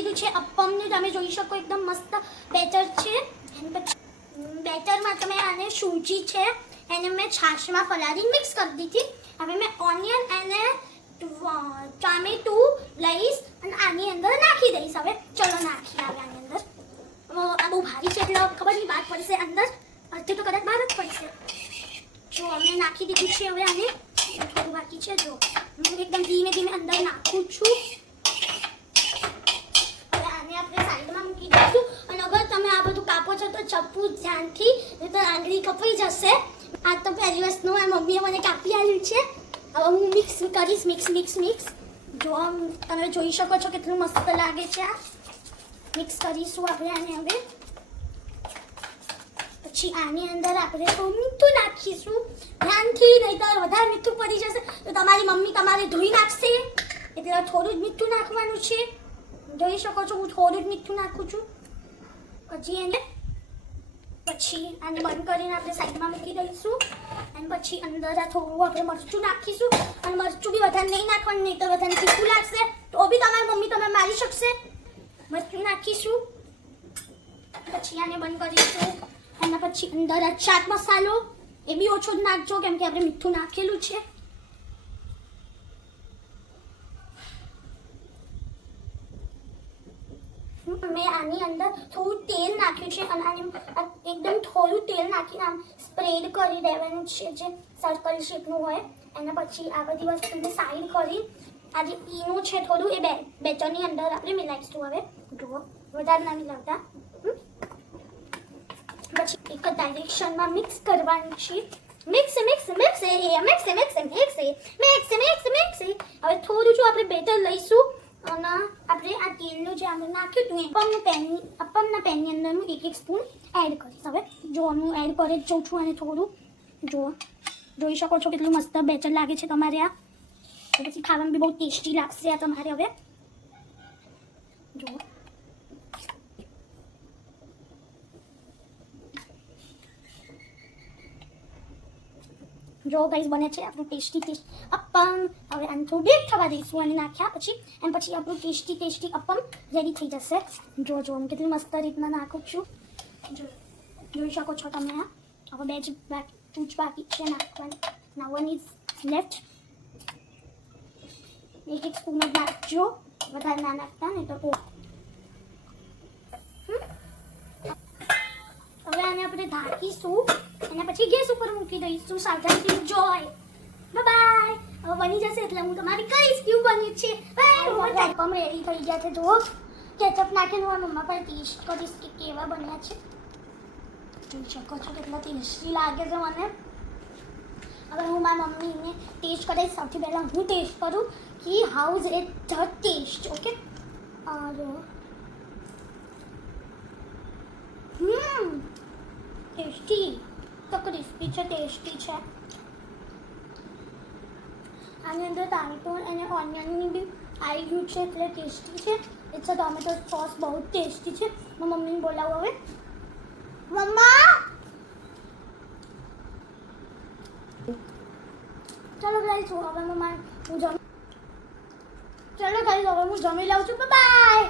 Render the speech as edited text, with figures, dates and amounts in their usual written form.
લીધું છે અપ્પમને. તમે જોઈ શકો એકદમ મસ્ત બેટર છે. બેટરમાં તમે આને સૂજી છે એને મેં છાશમાં પલાળી મિક્સ કરી દીધી. હવે મેં ઓનિયન અને ટામેટું લઈશ અને આની અંદર નાખી દઈશ. હવે ચલો નાખીએ હવે આની અંદર. આ બહુ ભારી છે એટલે ખબર નહીં બહાર પડશે અંદર, અડધી તો કદાચ બહાર જ પડશે. જો અમે નાખી દીધું છે. હવે આને થોડું બાકી છે. જો હું એકદમ ધીમે ધીમે અંદર નાખું છું. હવે આને આપણે સાઈડમાં મૂકી દઈશું. અને અગર તમે આ બધું કાપો છો તો ચપ્પુ ધ્યાનથી, નહીં તો આંગળી કપાઈ જશે. આ તો પહેલી વસ્તુ મારી મમ્મીએ મને કાપી આવ્યું છે. હવે હું મિક્સ કરીશ. મિક્સ જો તમે જોઈ શકો છો કેટલું મસ્ત લાગે છે. આ મિક્સ કરીશું આપણે આને. હવે પછી આની અંદર આપણે થોડું મીઠું નાખીશું ધ્યાનથી, નહીં તો વધારે મીઠું પડી જશે તો તમારી મમ્મી તમારે ધોઈ નાખશે. એટલે થોડું જ મીઠું નાખવાનું છે. જોઈ શકો છો હું થોડું જ મીઠું નાખું છું. પછી આને બંધ કરીને આપણે સાઈડમાં મૂકી દઈશું. અને પછી અંદર આ થોડું આપણે મરચું નાખીશું. અને મરચું બી વધારે નહીં નાખવાનું, નહીં તો વધારે તીખું લાગશે તો બી તમારી મમ્મી તમે મારી શકશે. મરચું નાખીશું. પછી આને બંધ કરીશું. અને પછી અંદર આ ચાટ મસાલો એ બી ઓછો જ નાખજો કેમ કે આપણે મીઠું નાખેલું છે. મેં આની અંદર થોડું તેલ નાખ્યું છે અને આને એકદમ થોડું તેલ નાખીને આમ સ્પ્રેડ કરી દેવાનું છે, જે સર્કલ શેપનું હોય. એના પછી આ બધી વસ્તુને સાઈડ કરી આ જે ઈનું છે થોડું એ બેટરની અંદર આપણે મિલાવીશું. હવે જુઓ વધારે ના મિલાવતા. પછી એક ડાયરેક્શનમાં મિક્સ કરવાનું છે. મિક્સ. હવે થોડું જો આપણે બેટર લઈશું અને આપણે આ તેલનું જે આપણે નાખ્યું હતું અપ્પમના પેનની અંદર હું 1 સ્પૂન એડ કરીશ. હવે જો હું એડ કરી જ જાઉં છું અને થોડું જોઈ શકો છો કેટલું મસ્ત બેટર લાગે છે તમારે. આ પછી ખાવામાં બી બહુ ટેસ્ટી લાગશે આ તમારે. હવે જો ગાઈસ બને છે આપણું ટેસ્ટી અપ્પમ. હવે આને થોડું બેક થવા દઈશું અને નાખ્યા પછી આપણું ટેસ્ટી અપ્પમ રેડી થઈ જશે. જો હું કેટલી મસ્ત રીતના નાખું છું. જોઈ શકો છો તમે. આ હવે 2 જ બાકી છે નાખવાની. નાવ વન ઇઝ લેફ્ટ. 1 સ્પૂન જ નાખજો, વધારે ના નાખતા નહીં તો. હવે આને આપણે ઢાંકીશું અને પછી ગેસ ઉપર મૂકી દઈશું. સાવધાનથી જોઈ. બાય. હવે બની જશે એટલે હું તમારી કહીશ કેવું બન્યું છે. અપ્પમ રેડી થઈ ગયા છે. જુઓ કેચઅપ નાખીને મારા મમ્મા પર ટેસ્ટ કરીશ કે કેવા બન્યા છે. જોઈ શકો છો કેટલા ટેસ્ટી લાગે છે મને. હવે હું મારા મમ્મીને ટેસ્ટ કરીશ. સૌથી પહેલાં હું ટેસ્ટ કરું કે how's it the taste. Okay. Tasty તો ક્રિસ્પી છે, ટેસ્ટી છે. આની અંદર ટામેટું અને ઓનિયનની બી આવી ગયું છે એટલે ટેસ્ટી છે. ઇટ્સ અ ટોમેટો સોસ બહુ જ ટેસ્ટી છે. હું મમ્મીને બોલાવું હવે. મમ્મા ચલો ગાઈસ હવે હું જમી લઉં છું. બાય.